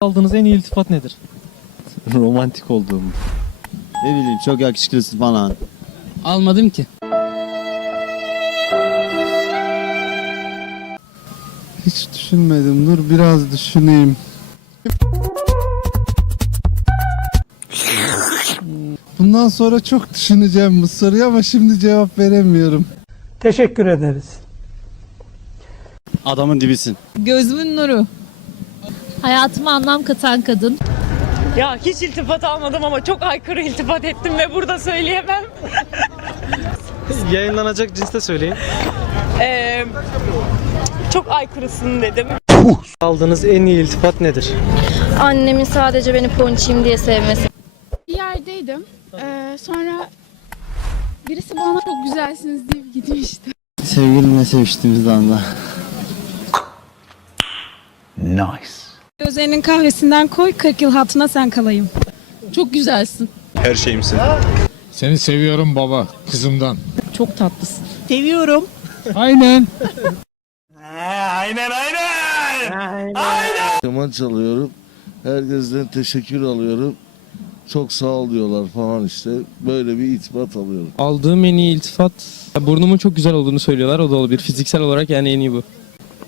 Aldığınız en iyi iltifat nedir? Romantik olduğum. Ne bileyim çok yakışıklısın falan. Almadım ki. Hiç düşünmedim. Dur biraz düşüneyim. Bundan sonra çok düşüneceğim bu soruyu ama şimdi cevap veremiyorum. Teşekkür ederiz. Adamın dibisin. Gözümün nuru. Hayatıma anlam katan kadın. Ya hiç iltifat almadım ama çok aykırı iltifat ettim ve burada söyleyemem. Yayınlanacak cinste söyleyin. Ee, çok aykırısın dedim. Aldığınız en iyi iltifat nedir? Annemin sadece beni ponçiyim diye sevmesi. Bir yerdeydim. Ee, sonra birisi bana çok güzelsiniz deyip gitmişti. Sevgilimle seviştiğimiz anda. Gözlerinin kahvesinden koy 40 yıl hatına sen kalayım. Çok güzelsin. Her şeyimsin. Seni seviyorum baba kızımdan. Çok tatlısın. Seviyorum. Aynen. Keman çalıyorum. Herkesten teşekkür alıyorum. Çok sağ ol diyorlar falan işte. Böyle bir itibat alıyorum. Aldığım en iyi iltifat burnumun çok güzel olduğunu söylüyorlar. O da olabilir. Fiziksel olarak yani en iyi bu.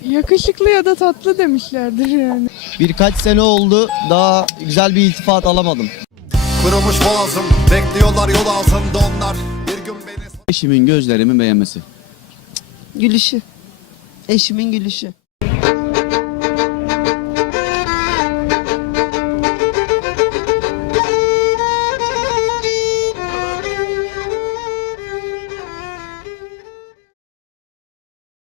Yakışıklı ya da tatlı demişlerdir yani. Birkaç sene oldu daha güzel bir iltifat alamadım. Kırılmış boğazım Bekliyorlar yol altında onlar Bir gün beni Eşimin gözlerimi beğenmesi. Gülüşü. Eşimin gülüşü.